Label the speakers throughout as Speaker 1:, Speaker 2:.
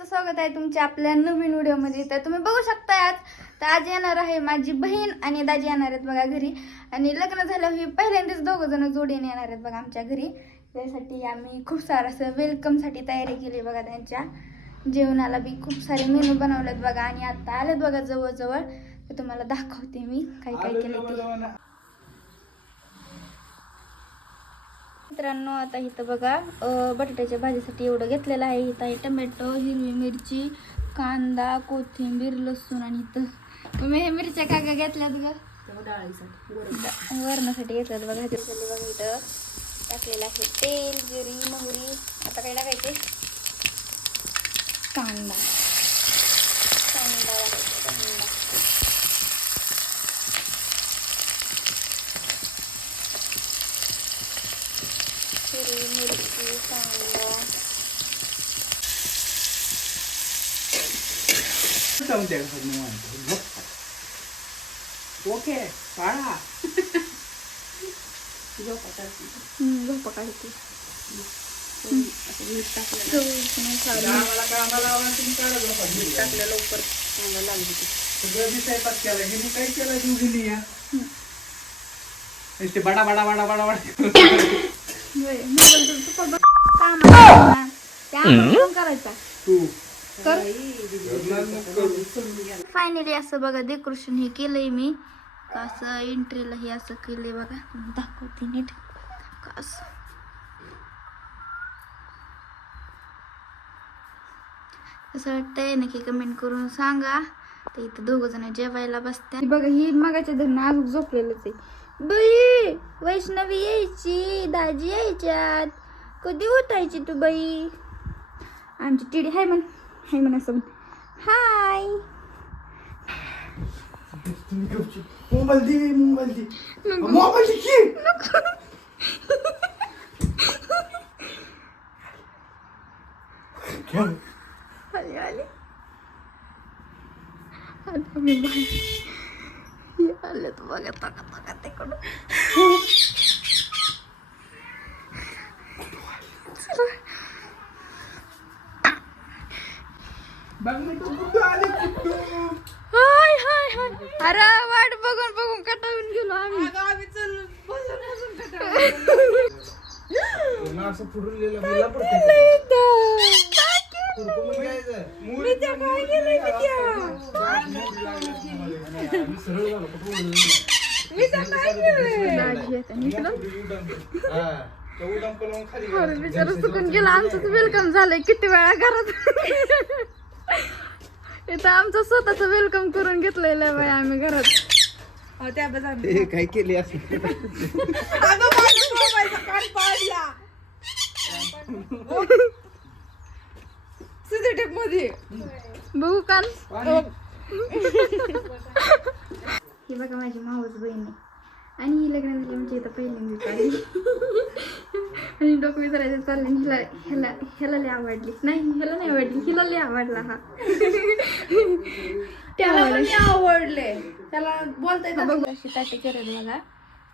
Speaker 1: तर स्वागत आहे तुमच्या आपल्या नवीन व्हिडिओमध्ये. तर तुम्ही बघू शकता आज तर आज येणार आहे माझी बहीण आणि दाजी येणार आहेत बघा घरी. आणि लग्न झालं ही पहिल्यांदाच दोघं जण जोडीने येणार आहेत बघा आमच्या घरी. त्यासाठी आम्ही खूप सारं असं वेलकमसाठी तयारी केली बघा त्यांच्या. जेवणाला बी खूप सारे मेनू बनवलेत बघा. आणि आता आलेत बघा जवळजवळ. तर तुम्हाला दाखवते मी काय काय केलं ते. मित्रांनो आता इथं बघा बटाट्याच्या भाजीसाठी एवढं घेतलेलं आहे. इथं आहे टमॅटो हिरवी मिरची कांदा कोथिंबीर लसूण आणि इथं. मी हे मिरच्या काय काय घेतल्यात ग? वरणासाठी घेतल्यात बघा. ह्याच्यात झाली बघा इथं टाकलेलं आहे तेल जिरी मोहरी. आता काय टाकायचा, कांदा हिरवी मिरची कांदा
Speaker 2: ओके काढा
Speaker 1: हम्म, झोपा काढते चवीनुसार
Speaker 2: आम्हाला कामाला लावा तुम्ही काढा झोपा. टाकल्या लवकर चांगलं लागली ती. सगळं बी स्वयंपाक केला हिने काय केलं दोघींनी या नुसते बडा बडा बडा बडा बडा
Speaker 1: होय, मोबाईल तर तू बघ. काम आहे ना. ते आपण पण करायचा
Speaker 2: तू
Speaker 1: कर. फायनली असं बघा डेकोरेशन हे केलंय मी. असं एंट्रीला हे असं केलंय बघा. दाखवते नीट. असं? कसं वाटतंय नक्की कमेंट करून सांगा. तर इथं दोघं जण जेवायला बसते बघा ही मगाच्या धरणं अजून झोपलेलंच आहे. बाई वैष्णवी यायची दाजी यायच्यात. कधी उठायची तू बाई? आमची टिडी हाय म्हण. हाय म्हण असं म्हण हाय
Speaker 2: तुम्ही गपची. मोबाईल दे मोबाईल दे मोबाईल दे की. घ्या.
Speaker 1: आले आले आता मी बाहेर हे आले तर बघा तका तका
Speaker 2: बघ ना तू कुठं आली कुठं?
Speaker 1: हाय हाय हाय. अरे वाट बघून बघून कटाळून गेलो आम्ही.
Speaker 2: पूर्ण असं फुडलेलं मला पडतं.
Speaker 1: काय.
Speaker 2: मी सरळ झालो, हा. त्या मग खाली
Speaker 1: अरे
Speaker 2: गेला.
Speaker 1: बिचारा चुकून गेला. आमचंच वेलकम झालंय किती वेळा घरात. इथं आमचं स्वतःच वेलकम करून घेतलेलं आहे बाई आम्ही घरात.
Speaker 2: हे काय केले असं.
Speaker 1: बघू कान. ही बघा माझी माऊस बहीण आहे. आणि ही लग्न झाली म्हणजे इथं पहिल्यांदा आली आणि डोकं विचारायचं चाललं हिला ह्याला ह्याला लय आवडली. नाही ह्याला नाही आवडली. हिला लय आवडला हा.
Speaker 3: त्याला पण आवडले. त्याला बोलता येत
Speaker 1: हा बघू. अशी ताटे करत बघा.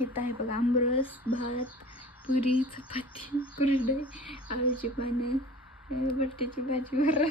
Speaker 1: इथं आहे बघा आंबरस भात पुरी चपाती कुरडे आळूची पानं अं, बटाट्याची भाजी वरण.